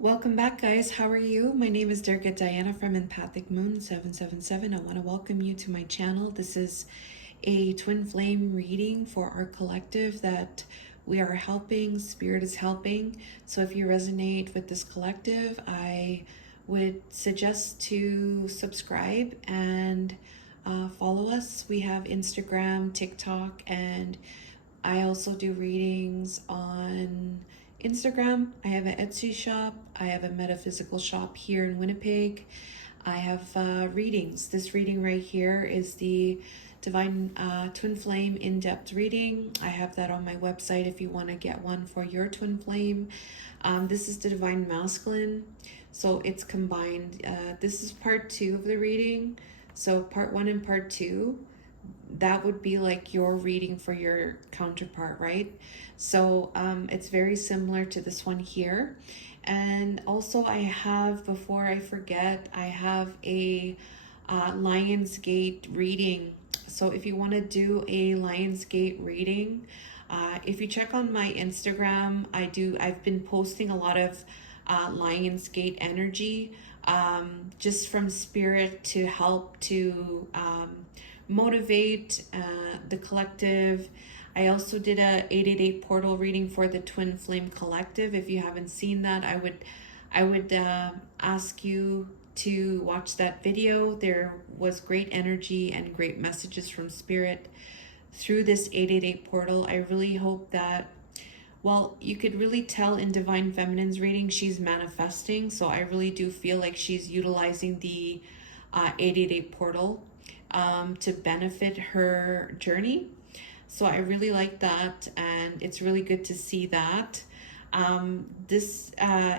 Welcome back, guys. How are you? My name is Durga Diana from Empathic Moon 777. I want to welcome you to my channel. This is a twin flame reading for our collective that we are helping. Spirit is helping. So if you resonate with this collective, I would suggest to subscribe and follow us. We have Instagram, TikTok, and I also do readings on Instagram. I have an Etsy shop. I have a metaphysical shop here in Winnipeg. I have readings. This reading right here is the Divine Twin Flame in-depth reading. I have that on my website if you want to get one for your twin flame. This is the Divine Masculine, so it's combined. This is part 2 of the reading. So part 1 and part 2, that would be like your reading for your counterpart, right? So it's very similar to this one here. And also I have, before I forget, I have a Lionsgate reading. So if you want to do a Lionsgate reading, if you check on my Instagram, I've been posting a lot of Lionsgate energy, just from spirit to help to motivate the collective. I also did a 888 portal reading for the Twin Flame Collective. If you haven't seen that, I would ask you to watch that video. There was great energy and great messages from spirit through this 888 portal. I really hope that, well, you could really tell in Divine Feminine's reading, she's manifesting. So I really do feel like she's utilizing the 888 portal to benefit her journey. So I really like that, and it's really good to see that.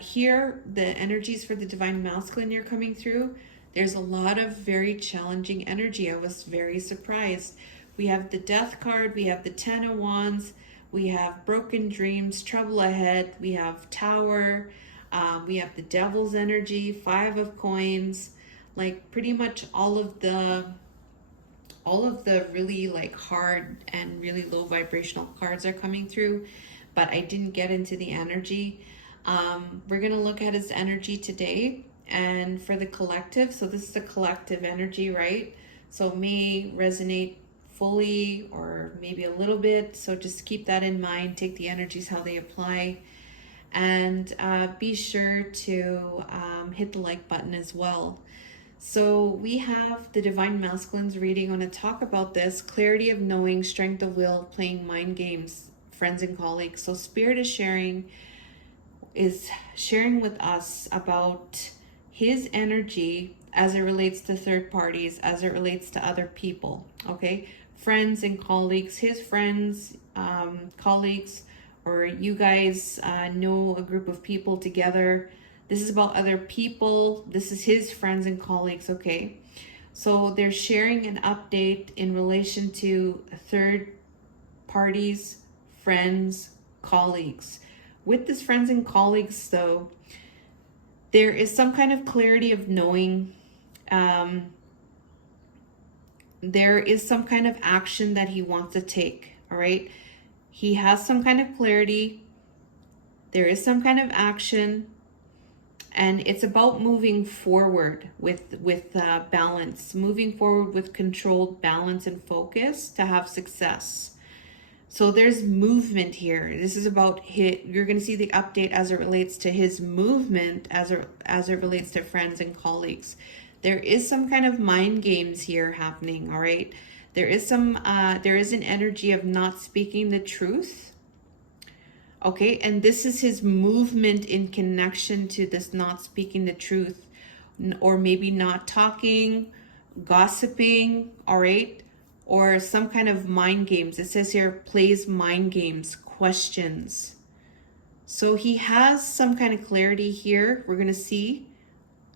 Here, the energies for the Divine Masculine you're coming through, there's a lot of very challenging energy. I was very surprised. We have the Death card, we have the 10 of Wands, we have broken dreams, trouble ahead, we have Tower, we have the Devil's energy, 5 of coins, like pretty much all of the really like hard and really low vibrational cards are coming through, but I didn't get into the energy. We're going to look at his energy today, and for the collective, so this is the collective energy, right? So it may resonate fully or maybe a little bit, so just keep that in mind. Take the energies how they apply, and be sure to hit the like button as well. So we have the Divine Masculine's reading. I'm going to talk about this: clarity of knowing, strength of will, playing mind games, friends and colleagues. So Spirit is sharing with us about his energy as it relates to third parties, as it relates to other people. Okay, friends and colleagues, his friends, colleagues, or you guys know a group of people together. This is about other people. This is his friends and colleagues, okay? So they're sharing an update in relation to third parties, friends, colleagues. With this friends and colleagues, though, there is some kind of clarity of knowing. There is some kind of action that he wants to take, all right? He has some kind of clarity. There is some kind of action. And it's about moving forward with balance, moving forward with controlled balance and focus to have success. So there's movement here. This is about you're going to see the update as it relates to his movement, as it relates to friends and colleagues. There is some kind of mind games here happening, all right? There is an energy of not speaking the truth. Okay, and this is his movement in connection to this not speaking the truth, or maybe not talking, gossiping, all right? Or some kind of mind games. It says here, plays mind games, questions. So he has some kind of clarity here. We're going to see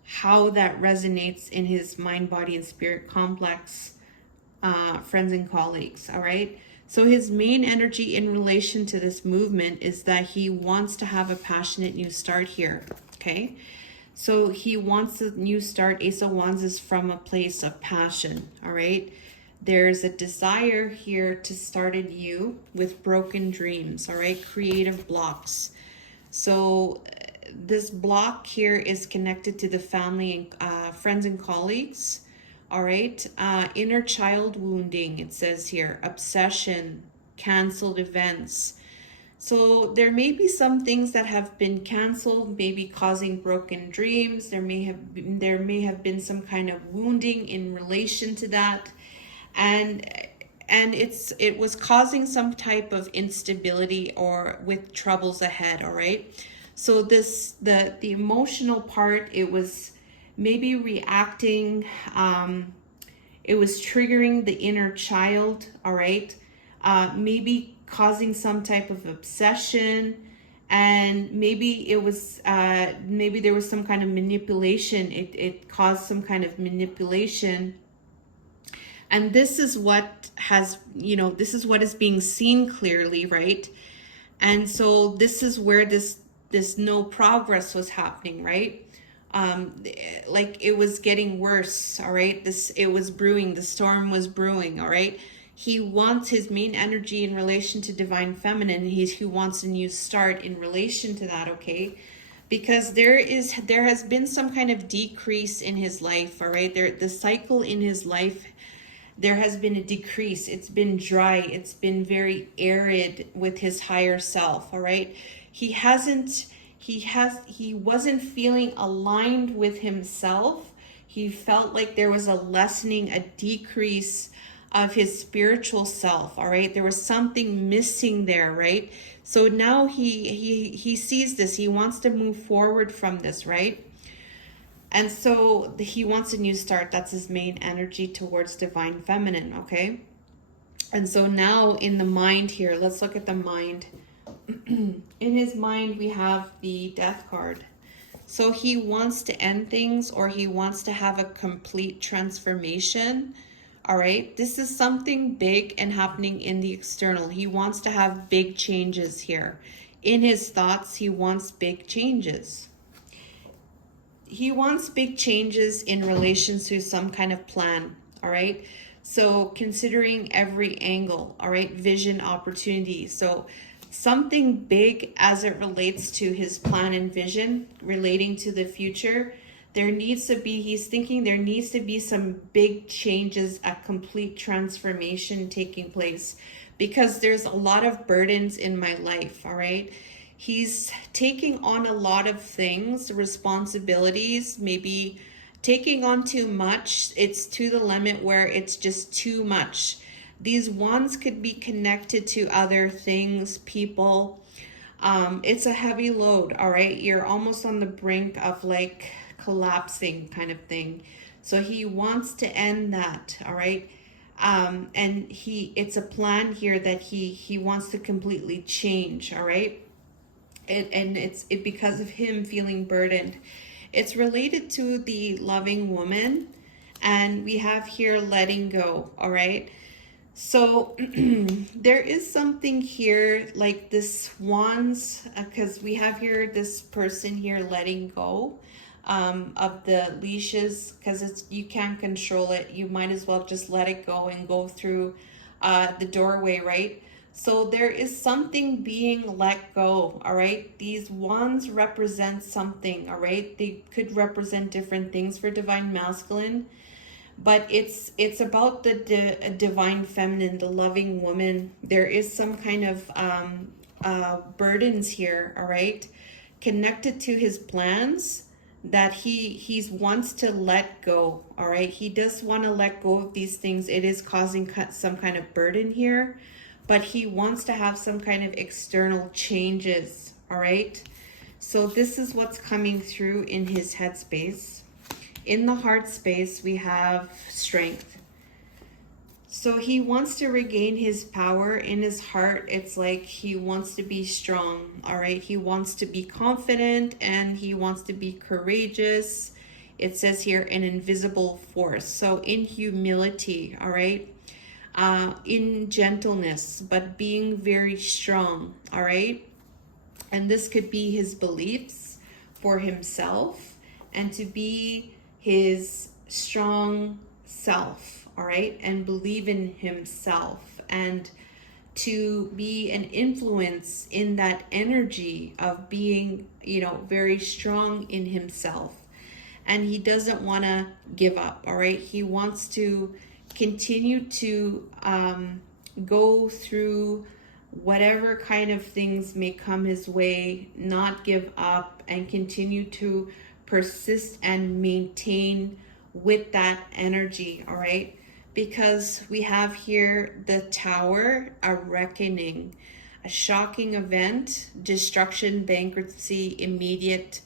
how that resonates in his mind, body, and spirit complex, friends and colleagues, all right? So his main energy in relation to this movement is that he wants to have a passionate new start here, okay? So he wants a new start. Ace of Wands is from a place of passion, all right? There's a desire here to start anew with broken dreams, all right? Creative blocks. So this block here is connected to the family and friends and colleagues. All right. Inner child wounding, it says here, obsession, canceled events. So there may be some things that have been canceled, maybe causing broken dreams. There may have been some kind of wounding in relation to that, and it was causing some type of instability or with troubles ahead. All right. So the emotional part, it was maybe reacting. It was triggering the inner child. All right. Maybe causing some type of obsession, and maybe it was maybe there was some kind of manipulation. It caused some kind of manipulation, and this is what has, this is what is being seen clearly, right? And so this is where this no progress was happening, right? Like it was getting worse. All right, it was brewing, the storm was brewing. All right, he wants his main energy in relation to divine feminine. He wants a new start in relation to that. Okay, because there has been some kind of decrease in his life. All right, the cycle in his life, there has been a decrease. It's been dry. It's been very arid with his higher self. All right, he wasn't feeling aligned with himself. He felt like there was a lessening, a decrease of his spiritual self. All right, there was something missing there, right? So now he sees this. He wants to move forward from this, right? And so he wants a new start. That's his main energy towards divine feminine. Okay, and so now in the mind here, let's look at the mind. In his mind, we have the Death card. So he wants to end things, or he wants to have a complete transformation. All right, this is something big and happening in the external. He wants to have big changes here. In his thoughts, he wants big changes. He wants big changes in relation to some kind of plan. All right, so considering every angle. All right, vision, opportunity. So something big as it relates to his plan and vision relating to the future. He's thinking there needs to be some big changes, a complete transformation taking place, because there's a lot of burdens in my life. All right, he's taking on a lot of things, responsibilities, maybe taking on too much. It's to the limit where it's just too much. These wands could be connected to other things, people. It's a heavy load. All right, you're almost on the brink of like collapsing kind of thing. So he wants to end that. All right, and it's a plan here that he wants to completely change. All right, and it's because of him feeling burdened. It's related to the loving woman, and we have here letting go. All right, so there is something here like this wands, because we have here this person here letting go of the leashes, because you can't control it. You might as well just let it go and go through the doorway, right? So there is something being let go. All right, these wands represent something. All right, they could represent different things for divine masculine, but it's about the divine feminine, the loving woman. There is some kind of burdens here. All right, connected to his plans that he wants to let go. All right, he does want to let go of these things. It is causing some kind of burden here, but he wants to have some kind of external changes. All right, so this is what's coming through in his headspace. In the heart space, we have strength. So he wants to regain his power in his heart. It's like he wants to be strong. All right, he wants to be confident, and he wants to be courageous. It says here an invisible force. So in humility. All right, in gentleness, but being very strong. All right, and this could be his beliefs for himself, and to be his strong self. All right, and believe in himself, and to be an influence in that energy of being, very strong in himself. And he doesn't want to give up, all right? He wants to continue to go through whatever kind of things may come his way, not give up, and continue to persist and maintain with that energy, all right? Because we have here the Tower, a reckoning, a shocking event, destruction, bankruptcy, immediate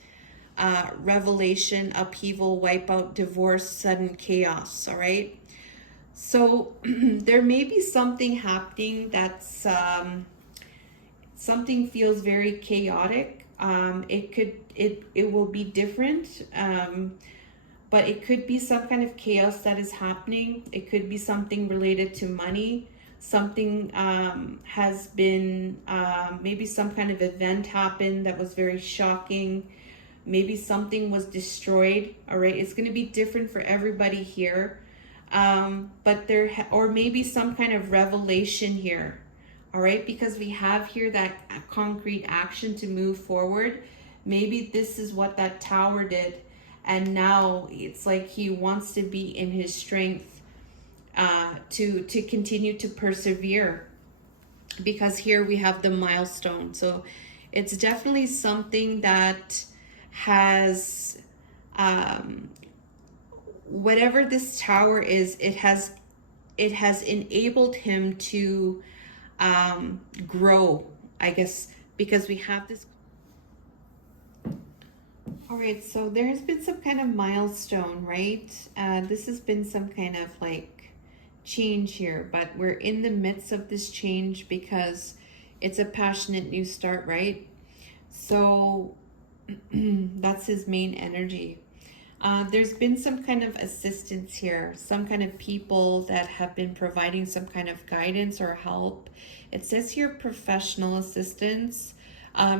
revelation, upheaval, wipeout, divorce, sudden chaos, all right? So there may be something happening that's something feels very chaotic. It will be different. But it could be some kind of chaos that is happening. It could be something related to money. Something has been, maybe some kind of event happened that was very shocking. Maybe something was destroyed, all right? It's going to be different for everybody here. But or maybe some kind of revelation here, all right? Because we have here that concrete action to move forward. Maybe this is what that Tower did. And now it's like he wants to be in his strength to continue to persevere. Because here we have the milestone. So it's definitely something that has, whatever this Tower is, it has enabled him to grow, I guess, because we have this. All right, so there has been some kind of milestone, right? This has been some kind of like change here, but we're in the midst of this change because it's a passionate new start, right? So that's his main energy. There's been some kind of assistance here, some kind of people that have been providing some kind of guidance or help. It says here professional assistance.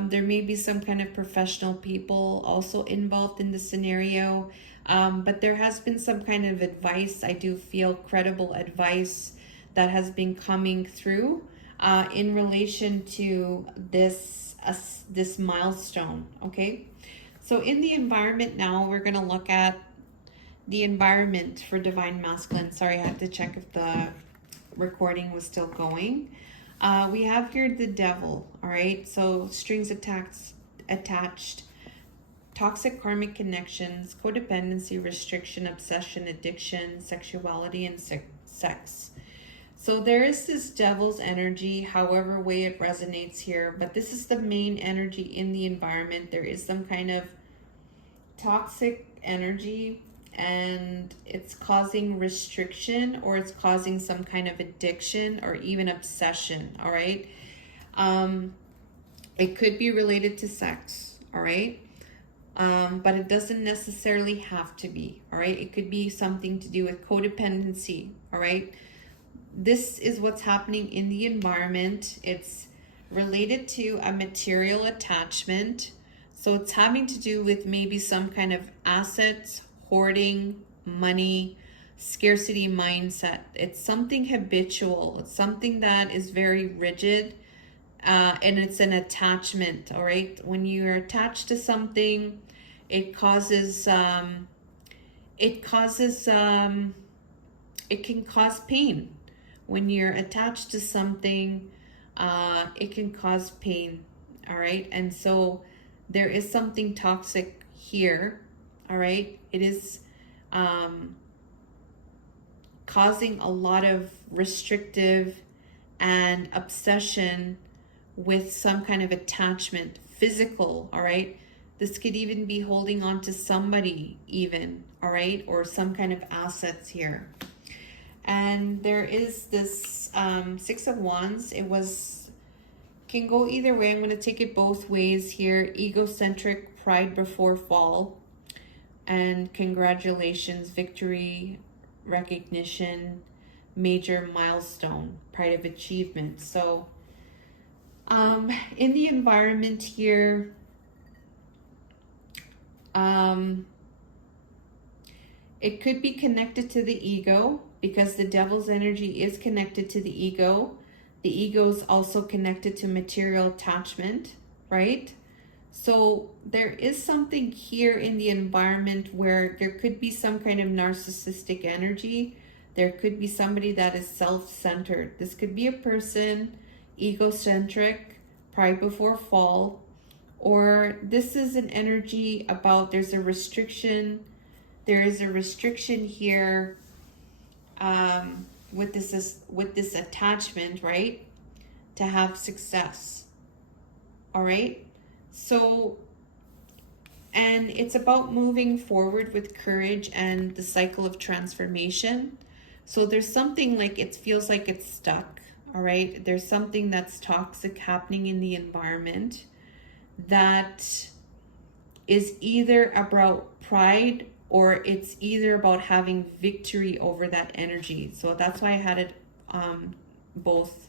There may be some kind of professional people also involved in the scenario, but there has been some kind of advice. I do feel credible advice that has been coming through in relation to this milestone, okay? So in the environment now, we're going to look at the environment for Divine Masculine. Sorry, I had to check if the recording was still going. We have here the Devil, all right? So strings attached, toxic karmic connections, codependency, restriction, obsession, addiction, sexuality, and sex. So there is this Devil's energy, however way it resonates here, but this is the main energy in the environment. There is some kind of toxic energy, and it's causing restriction, or it's causing some kind of addiction or even obsession, all right? It could be related to sex, all right? But it doesn't necessarily have to be, all right? It could be something to do with codependency, all right? This is what's happening in the environment. It's related to a material attachment. So it's having to do with maybe some kind of assets, hoarding, money, scarcity mindset. It's something habitual. It's something that is very rigid, and it's an attachment, all right? When you're attached to something, it can cause pain. When you're attached to something, it can cause pain, all right? And so there is something toxic here, all right? It is causing a lot of restrictive and obsession with some kind of attachment, physical, all right? This could even be holding on to somebody even, all right? Or some kind of assets here. And there is this Six of Wands. Can go either way. I'm going to take it both ways here. Egocentric, pride before fall. And congratulations, victory, recognition, major milestone, pride of achievement. So in the environment here, it could be connected to the ego, because the Devil's energy is connected to the ego. The ego is also connected to material attachment, right? So there is something here in the environment where there could be some kind of narcissistic energy. There could be somebody that is self-centered. This could be a person, egocentric, pride before fall, or this is an energy about there's a restriction. There is a restriction here with this attachment, right? To have success. All right. So, and it's about moving forward with courage and the cycle of transformation. So there's something like it feels like it's stuck. All right. There's something that's toxic happening in the environment that is either about pride or it's either about having victory over that energy. So that's why I had it both.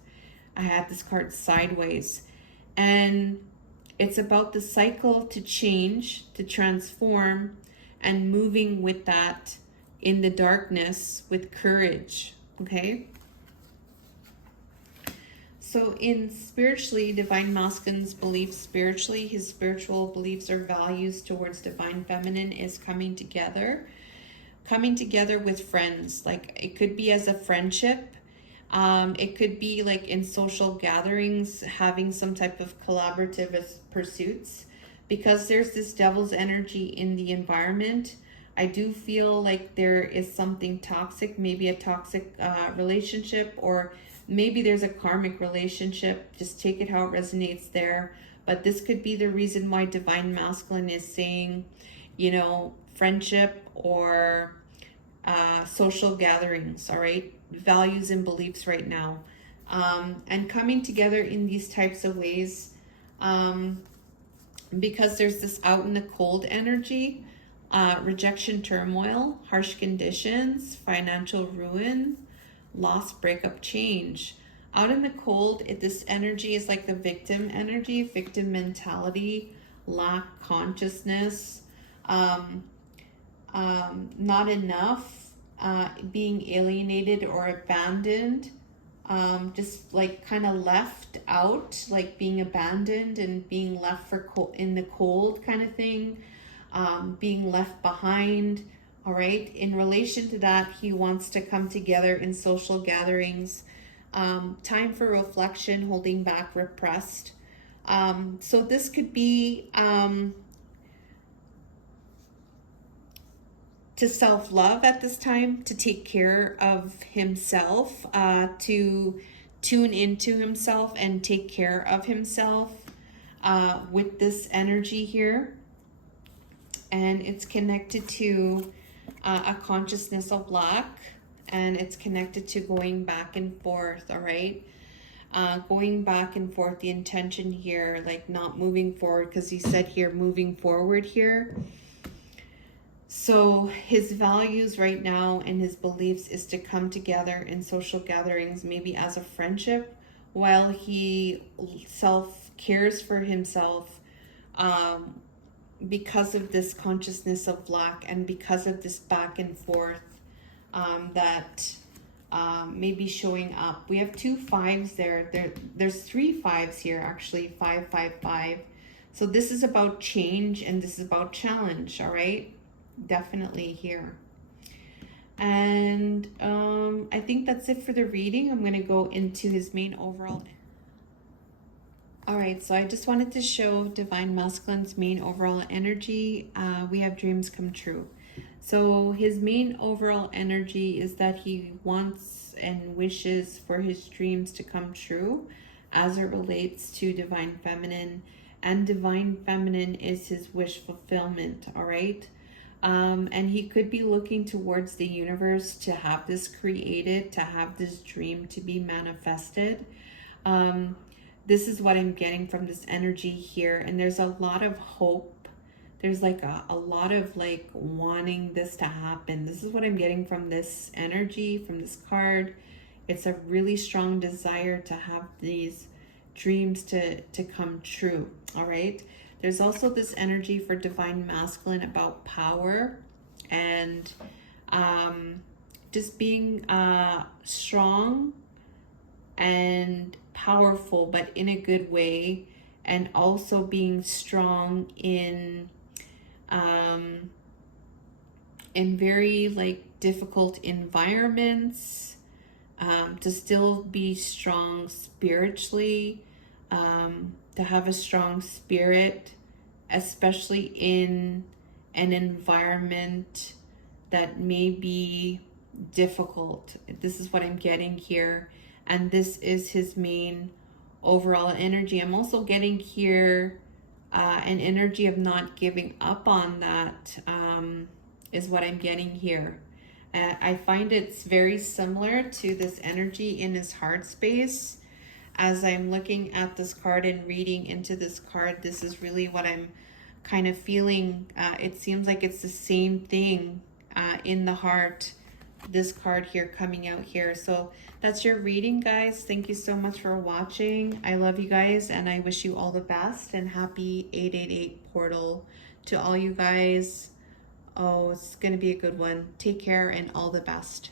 I had this card sideways, and it's about the cycle to change, to transform, and moving with that in the darkness with courage. Okay. So in spiritually, Divine Masculine's beliefs spiritually, his spiritual beliefs or values towards Divine Feminine is coming together with friends. Like it could be as a friendship. It could be like in social gatherings, having some type of collaborative pursuits, because there's this devil's energy in the environment. I do feel like there is something toxic, maybe a toxic relationship, or maybe there's a karmic relationship. Just take it how it resonates there. But this could be the reason why Divine Masculine is saying, you know, friendship or social gatherings, all right? Values and beliefs right now. And coming together in these types of ways, because there's this out in the cold energy, rejection, turmoil, harsh conditions, financial ruin, loss, breakup, change. Out in the cold, this energy is like the victim energy, victim mentality, lack consciousness, not enough, being alienated or abandoned, just like kind of left out, like being abandoned and being left in the cold kind of thing, being left behind. All right. In relation to that, he wants to come together in social gatherings, time for reflection, holding back, repressed. So this could be to self-love at this time, to take care of himself, to tune into himself and take care of himself with this energy here. And it's connected to a consciousness of lack, and it's connected to going back and forth. All right. Going back and forth, the intention here, like not moving forward, because he said here moving forward here. So his values right now and his beliefs is to come together in social gatherings, maybe as a friendship, while he cares for himself, because of this consciousness of lack and because of this back and forth that may be showing up. We have 2 5s there. There's 3 5s here, actually, 5, 5, 5. So this is about change and this is about challenge, all right? Definitely here. And I think that's it for the reading. I'm going to go into his main overall. All right, so I just wanted to show Divine Masculine's main overall energy. We have dreams come true. So his main overall energy is that he wants and wishes for his dreams to come true as it relates to Divine Feminine. And Divine Feminine is his wish fulfillment, all right? And he could be looking towards the universe to have this created, to have this dream to be manifested. This is what I'm getting from this energy here. And there's a lot of hope. There's like a lot of like wanting this to happen. This is what I'm getting from this energy, from this card. It's a really strong desire to have these dreams to come true. All right. There's also this energy for Divine Masculine about power and just being strong, and powerful, but in a good way, and also being strong in very like difficult environments, to still be strong spiritually, to have a strong spirit, especially in an environment that may be difficult. This is what I'm getting here. And this is his main overall energy. I'm also getting here an energy of not giving up on that, is what I'm getting here. I find it's very similar to this energy in his heart space. As I'm looking at this card and reading into this card, this is really what I'm kind of feeling. It seems like it's the same thing in the heart, this card here coming out here. So that's your reading, guys. Thank you so much for watching. I love you guys, and I wish you all the best, and happy 888 portal to all you guys. Oh, it's gonna be a good one. Take care and all the best.